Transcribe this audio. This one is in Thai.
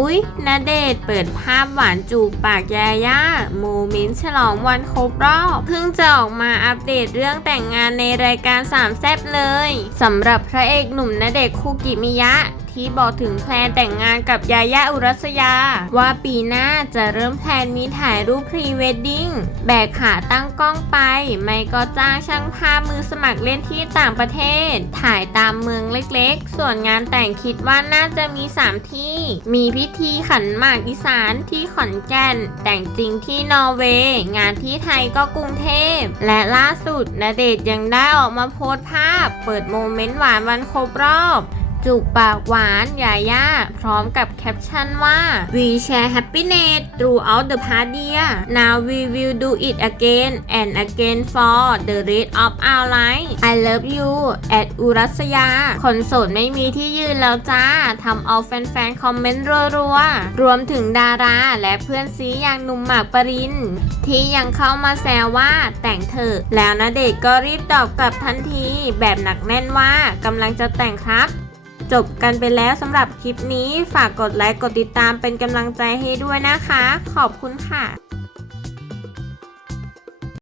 อุ๊ยนาเดชเปิดภาพหวานจูบปากยาย่าโมเมนต์ฉลองวันครบรอบ เพิ่งจะออกมาอัปเดตเรื่องแต่งงานในรายการสามแซบเลยสำหรับพระเอกหนุ่มนาเดชคูกิมิยะ ที่บอกถึงแพลนแต่งงานกับยาย่าอุรัสยา ว่าปีหน้าจะเริ่มแพลนมีถ่ายรูปพรีเวดดิ้งแบกขาตั้งกล้องไป ไม่ก็จ้างช่างภาพมือสมัครเล่นที่ต่างประเทศ ถ่ายตามเมืองเล็กๆ ส่วนงานแต่งคิดว่าน่าจะมี 3 ที่ มีพิธีขันหมากอีสานที่ขอนแก่น แต่งจริงที่นอร์เวย์งานที่ไทยก็กรุงเทพ และล่าสุดณเดชน์ยังได้ออกมาโพสต์ภาพ เปิดโมเมนต์หวานวันครบรอบ จูบปากหวานยาย่าพร้อมกับแคปชั่นว่า we share happiness throughout the past year now we will do it again and again for the rest of our life I love you at อุรัสยาคนโสดไม่มีที่ยืนแล้วจ้าทำเอาแฟนๆ คอมเมนต์รัวๆ รวมถึงดาราและเพื่อนซีอย่างหนุ่มหมากปริน ที่ยังเข้ามาแซวว่าแต่งเถอะ แล้วนะเดชก็รีบตอบกลับทันที แบบหนักแน่นว่ากำลังจะแต่งครับ จบกันไปแล้วสำหรับคลิปนี้ฝากกดไลค์กดติดตามเป็นกำลังใจให้ด้วยนะคะ ขอบคุณค่ะ